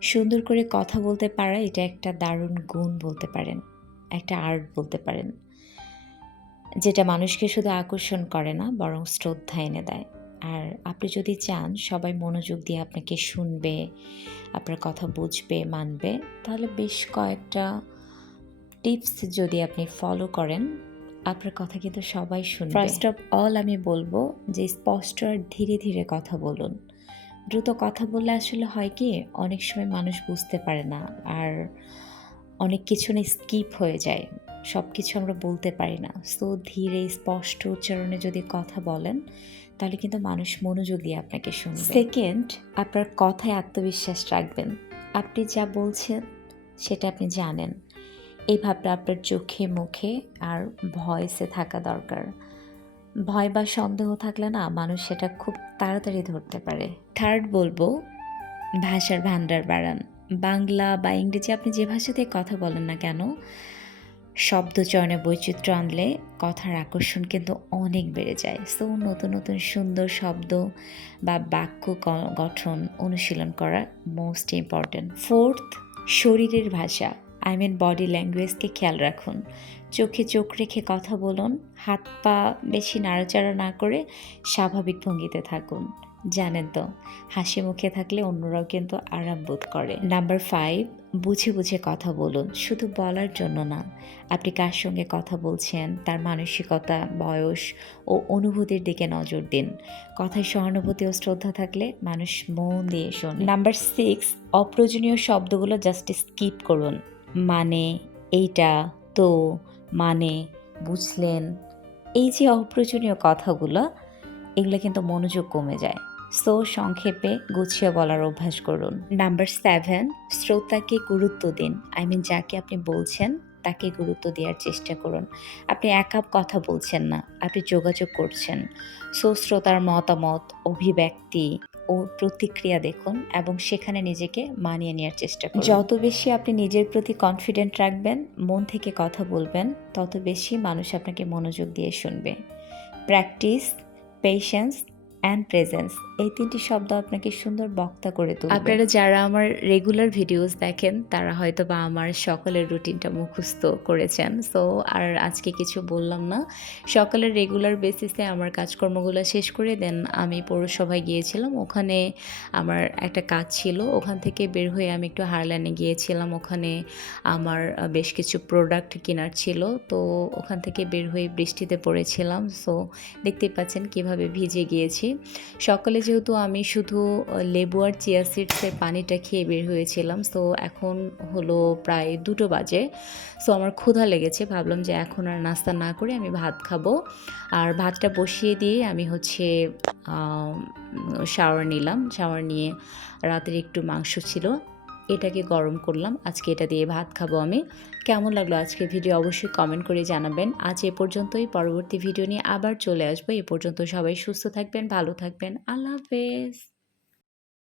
সুন্দর করে কথা বলতে পারা এটা একটা দারুণ গুণ বলতে পারেন, একটা আর্ট বলতে পারেন, যেটা মানুষকে শুধু আকর্ষণ করে না, বরং শ্রদ্ধা এনে দেয়। আর আপনি যদি চান সবাই মনোযোগ দিয়ে আপনাকে শুনবে, আপনার কথা বুঝবে, মানবে, তাহলে বেশ কয়েকটা টিপস যদি আপনি ফলো করেন, আপনার কথা কিন্তু সবাই শুনবে। ফার্স্ট অফ অল আমি বলব যে স্পষ্ট আর ধীরে ধীরে কথা বলুন। দ্রুত কথা বললে আসলে হয় কি, অনেক সময় মানুষ বুঝতে পারে না আর অনেক কিছু না স্কিপ হয়ে যায় সব কিছু আমরা বলতে পারি না। সো, ধীরে, স্পষ্ট উচ্চারণে যদি কথা বলেন, তাহলে কিন্তু মানুষ মনোযোগ দিয়ে আপনাকে শুনবে। সেকেন্ড আপনার কথায় আত্মবিশ্বাস রাখবেন। আপনি যা বলছেন, সেটা আপনি জানেন। এই ভাবটা আপনার চোখে, মুখে আর ভয়েসে থাকা দরকার। ভয় বা সন্দেহ থাকলে না মানুষ সেটা খুব তাড়াতাড়ি ধরতে পারে। থার্ড বলব, ভাষার ভান্ডার বাড়ান। বাংলা বা ইংরেজি আপনি যে ভাষাতে কথা বলেন না কেন, শব্দ চয়নে বৈচিত্র্য আনলে কথার আকর্ষণ কিন্তু অনেক বেড়ে যায়। সো নতুন নতুন, সুন্দর শব্দ বা বাক্য গঠন অনুশীলন করা মোস্ট ইম্পর্ট্যান্ট ফোর্থ শরীরের ভাষা। আই মিন বডি ল্যাঙ্গুয়েজকে খেয়াল রাখুন। চোখে চোখ রেখে কথা বলুন, হাত পা বেশি নাড়াচাড়া না করে স্বাভাবিক ভঙ্গিতে থাকুন। জানেন তো, হাসি মুখে থাকলে অন্যরাও কিন্তু আরাম বোধ করে। নাম্বার ফাইভ, বুঝে বুঝে কথা বলুন, শুধু বলার জন্য না। আপনি কার সঙ্গে কথা বলছেন, তার মানসিকতা, বয়স ও অনুভূতির দিকে নজর দিন। কথায় সহানুভূতি ও শ্রদ্ধা থাকলে মানুষ মন দিয়ে শোন। নাম্বার সিক্স, অপ্রয়োজনীয় শব্দগুলো জাস্ট স্কিপ করুন। মানে এইটা তো মানে বুঝলেন? এই যে অপ্রয়োজনীয় কথাগুলো, এগুলো কিন্তু মনোযোগ কমে যায়। সো সংক্ষেপে গুছিয়ে বলার অভ্যাস করুন। নাম্বার সেভেন শ্রোতাকে গুরুত্ব দিন। আই মিন যাকে আপনি বলছেন, তাকে গুরুত্ব দেওয়ার চেষ্টা করুন। আপনি একা কথা বলছেন না, আপনি যোগাযোগ করছেন। সো শ্রোতার মতামত, অভিব্যক্তি ও প্রতিক্রিয়া দেখুন এবং সেখানে নিজেকে মানিয়ে নেওয়ার চেষ্টা করুন। যত বেশি আপনি নিজের প্রতি কনফিডেন্ট রাখবেন, মন থেকে কথা বলবেন, তত বেশি মানুষ আপনাকে মনোযোগ দিয়ে শুনবে। প্র্যাকটিস পেশেন্স অ্যান্ড প্রেজেন্স এই তিনটি শব্দ আপনাকে সুন্দর বক্তা করে তুলবে। আপনারা যারা আমার রেগুলার ভিডিওস দেখেন, তারা হয়তো বা আমার সকালের রুটিনটা মুখস্থ করেছেন। সো আর আজকে কিছু বললাম না। সকালের রেগুলার বেসিসে আমার কাজকর্মগুলো শেষ করে দেন আমি পৌরসভায় গিয়েছিলাম। ওখানে আমার একটা কাজ ছিল। ওখান থেকে বের হয়ে আমি একটু হারল্যান্ডে গিয়েছিলাম। ওখানে আমার বেশ কিছু প্রোডাক্ট কেনার ছিল। তো ওখান থেকে বের হয়ে বৃষ্টিতে পড়েছিলাম। সো দেখতেই পাচ্ছেন কীভাবে ভিজে গিয়েছি। সকালে যেহেতু আমি শুধু লেবু আর চিয়া সিডসের পানিটা খেয়ে বের হয়েছিলাম সো এখন হলো প্রায় দুটো বাজে। সো আমার ক্ষুধা লেগেছে, ভাবলাম যে এখন আর নাস্তা না করে আমি ভাত খাব। আর ভাতটা বসিয়ে দিয়ে আমি হচ্ছে শাওয়ার নিলাম। শাওয়ার নিয়ে রাতের একটু মাংস ছিল। এটাকে গরম করলাম। আজকে এটা দিয়ে ভাত খাব আমি। কেমন লাগল আজকে ভিডিও অবশ্যই কমেন্ট করে জানাবেন। আজ এ পর্যন্তই। পরবর্তী ভিডিও নিয়ে আবার চলে আসব। এ পর্যন্ত সবাই সুস্থ থাকবেন, ভালো থাকবেন। আল্লাহ হাফেজ।